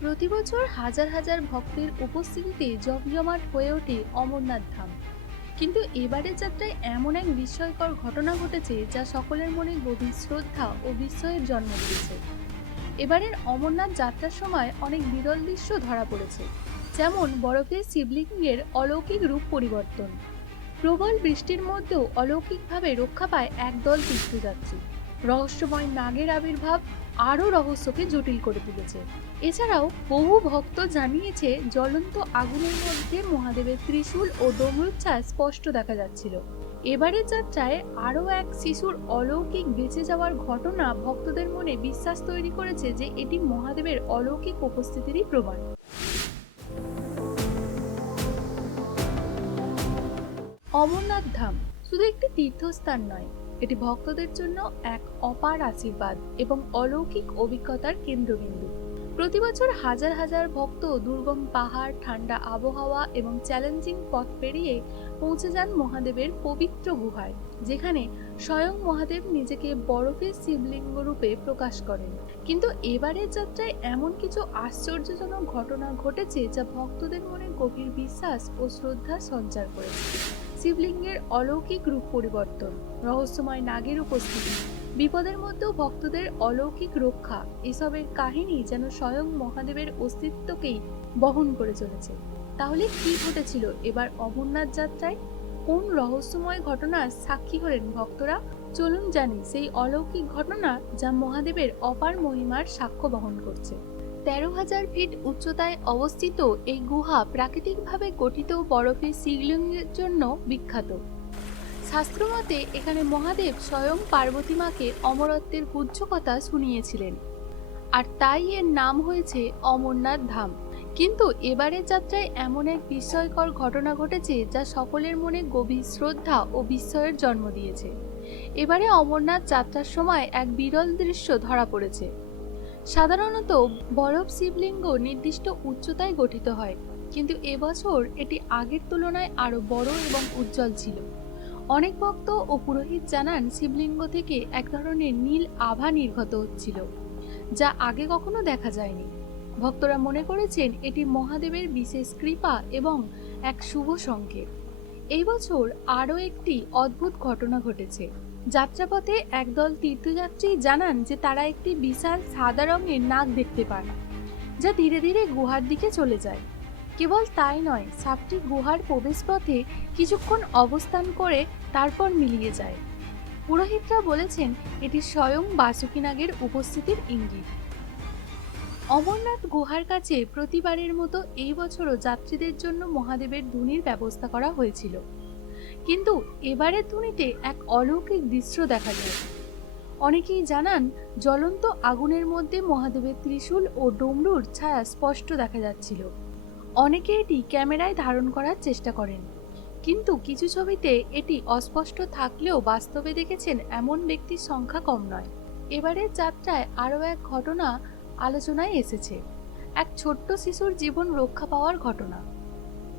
প্রতি বছর হাজার হাজার ভক্তের উপস্থিতিতে জমজমাট হয়ে ওঠে অমরনাথ ধাম। কিন্তু এবারের যাত্রায় এমন এক বিস্ময়কর ঘটনা ঘটেছে যা সকলের মনে গভীর শ্রদ্ধা ও বিস্ময়ের জন্ম দিয়েছে। এবারের অমরনাথ যাত্রার সময় অনেক বিরল দৃশ্য ধরা পড়েছে, যেমন বরফের শিবলিঙ্গের অলৌকিক রূপ পরিবর্তন। প্রবল বৃষ্টির মধ্যেও অলৌকিকভাবে রক্ষা পায় একদল তীর্থযাত্রী। রহস্যময় নাগের আবির্ভাব আরও রহস্যকে জটিল করে তুলেছে। এছাড়াও বহু ভক্ত জানিয়েছে, জ্বলন্ত আগুনের মধ্যে মহাদেবের ত্রিশূল ও ডমরুদ ছায়া স্পষ্ট দেখা যাচ্ছিল। এবারের যাত্রায় আরও এক শিশুর অলৌকিক বেঁচে যাওয়ার ঘটনা ভক্তদের মনে বিশ্বাস তৈরি করেছে যে এটি মহাদেবের অলৌকিক উপস্থিতিরই প্রমাণ। অমরনাথ ধাম শুধু একটি তীর্থস্থান নয় এটি ভক্তদের জন্য এক অপার আশীর্বাদ এবং অলৌকিক অভিজ্ঞতার কেন্দ্রবিন্দু। প্রতি বছর হাজার হাজার ভক্ত দুর্গম পাহাড়, ঠান্ডা আবহাওয়া এবং চ্যালেঞ্জিং পথ পেরিয়ে পৌঁছে যান মহাদেবের পবিত্র গুহায়, যেখানে স্বয়ং মহাদেব নিজেকে বরফের শিবলিঙ্গ রূপে প্রকাশ করেন। কিন্তু এবারের যাত্রায় এমন কিছু আশ্চর্যজনক ঘটনা ঘটেছে যা ভক্তদের মনে গভীর বিশ্বাস ও শ্রদ্ধা সঞ্চার করেছে। শিবলিঙ্গের অলৌকিক রূপ পরিবর্তন, রহস্যময় নাগের উপস্থিতি, বিপদের মধ্যেও ভক্তদের অলৌকিক রক্ষা, এসবের কাহিনী যেন স্বয়ং মহাদেবের অস্তিত্বকেই বহন করে চলেছে। তাহলে কি ঘটেছিল এবার অমরনাথ যাত্রায়? কোন রহস্যময় ঘটনার সাক্ষী হলেন ভক্তরা? চলুন জানি সেই অলৌকিক ঘটনা যা মহাদেবের অপার মহিমার সাক্ষ্য বহন করছে। তেরো হাজার ফিট উচ্চতায় অবস্থিত এই গুহা প্রাকৃতিকভাবে গঠিত বরফের শিবলিঙ্গের জন্য বিখ্যাত। শাস্ত্রমতে এখানে মহাদেব স্বয়ং পার্বতী মাকে অমরত্বের পূজ্য কথা শুনিয়েছিলেন। আর তাই এর নাম হয়েছে অমরনাথ ধাম। কিন্তু এবারের যাত্রায় এমন এক বিস্ময়কর ঘটনা ঘটেছে যা সকলের মনে গভীর শ্রদ্ধা ও বিস্ময়ের জন্ম দিয়েছে। এবারে অমরনাথ যাত্রার সময় এক বিরল দৃশ্য ধরা পড়েছে। সাধারণত বরফ শিবলিঙ্গ নির্দিষ্ট উচ্চতায় গঠিত হয়, কিন্তু এবছর এটি আগের তুলনায় আরও বড় এবং উজ্জ্বল ছিল। অনেক ভক্ত ও পুরোহিত জানান শিবলিঙ্গ থেকে এক ধরনের নীল আভা নির্গত হচ্ছিল, যা আগে কখনো দেখা যায়নি। ভক্তরা মনে করেছেন এটি মহাদেবের বিশেষ কৃপা এবং এক শুভ সংকেত। এই বছর আরও একটি অদ্ভুত ঘটনা ঘটেছে। যাত্রাপথে একদল তীর্থযাত্রী জানান যে তারা একটি বিশাল সাদা রঙের নাগ দেখতে পান, যা ধীরে ধীরে গুহার দিকে চলে যায়। কেবল তাই নয়, সাপটি গুহার প্রবেশপথে কিছুক্ষণ অবস্থান করে তারপর মিলিয়ে যায়। পুরোহিতরা বলেছেন, এটি স্বয়ং বাসুকি নাগের উপস্থিতির ইঙ্গিত। অমরনাথ গুহার কাছে প্রতিবারের মতো এই বছরও যাত্রীদের জন্য মহাদেবের ধুনির ব্যবস্থা করা হয়েছিল। কিন্তু এবারের তুনিতে এক অলৌকিক দৃশ্য দেখা যায়। অনেকেই জানান, জ্বলন্ত আগুনের মধ্যে মহাদেবের ত্রিশূল ও ডমরুর ছায়া স্পষ্ট দেখা যাচ্ছিল। অনেকে এটি ক্যামেরায় ধারণ করার চেষ্টা করেন। কিন্তু কিছু ছবিতে এটি অস্পষ্ট থাকলেও বাস্তবে দেখেছেন এমন ব্যক্তির সংখ্যা কম নয়। এবারের যাত্রায় আরও এক ঘটনা আলোচনায় এসেছে। এক ছোট্ট শিশুর জীবন রক্ষা পাওয়ার ঘটনা।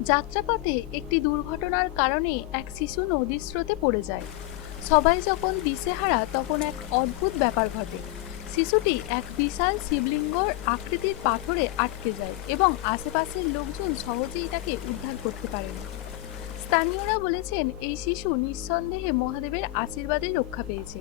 যাত্রাপথে একটি দুর্ঘটনার কারণে এক শিশু নদীর স্রোতে পড়ে যায়। সবাই যখন দিশেহারা, তখন এক অদ্ভুত ব্যাপার ঘটে। শিশুটি এক বিশাল শিবলিঙ্গর আকৃতির পাথরে আটকে যায় এবং আশেপাশের লোকজন সহজেই তাকে উদ্ধার করতে পারেন স্থানীয়রা বলেছেন, এই শিশু নিঃসন্দেহে মহাদেবের আশীর্বাদে রক্ষা পেয়েছে।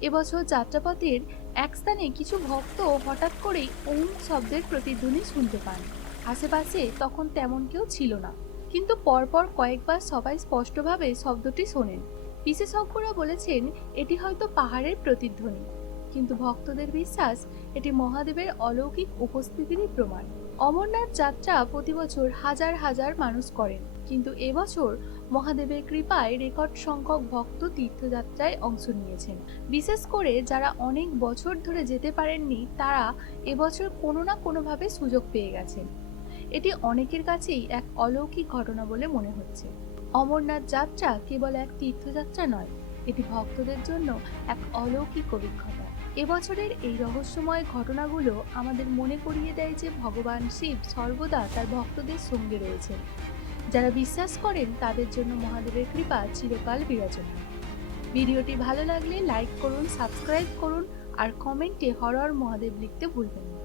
এবছর যাত্রাপথের এক স্থানে কিছু ভক্ত হঠাৎ করেই ওম শব্দের প্রতিধ্বনি শুনতে পান। আশেপাশে তখন তেমন কেউ ছিল না। কিন্তু পরপর কয়েকবার সবাই স্পষ্টভাবে শব্দটি শোনেন। বিশেষজ্ঞরা বলেছেন, এটি হয়তো পাহাড়ের প্রতিধ্বনি। কিন্তু ভক্তদের বিশ্বাস, এটি মহাদেবের অলৌকিক উপস্থিতিরই প্রমাণ। অমরনাথ যাত্রা প্রতি বছর হাজার হাজার মানুষ করেন। কিন্তু এবছর মহাদেবের কৃপায় রেকর্ড সংখ্যক ভক্ত তীর্থযাত্রায় অংশ নিয়েছেন। বিশেষ করে যারা অনেক বছর ধরে যেতে পারেননি, তারা এবছর কোনো না কোনোভাবে সুযোগ পেয়ে গেছেন। এটি অনেকের কাছেই এক অলৌকিক ঘটনা বলে মনে হচ্ছে। অমরনাথ যাত্রা কেবল এক তীর্থযাত্রা নয়, এটি ভক্তদের জন্য এক অলৌকিক অভিজ্ঞতা। এবছরের এই রহস্যময় ঘটনাগুলো আমাদের মনে করিয়ে দেয় যে ভগবান শিব সর্বদা তার ভক্তদের সঙ্গে রয়েছেন। যারা বিশ্বাস করেন তাদের জন্য মহাদেবের কৃপা চিরকাল বিরাজমান। ভিডিওটি ভালো লাগলে লাইক করুন, সাবস্ক্রাইব করুন আর কমেন্টে হর হর মহাদেব লিখতে ভুলবেন না।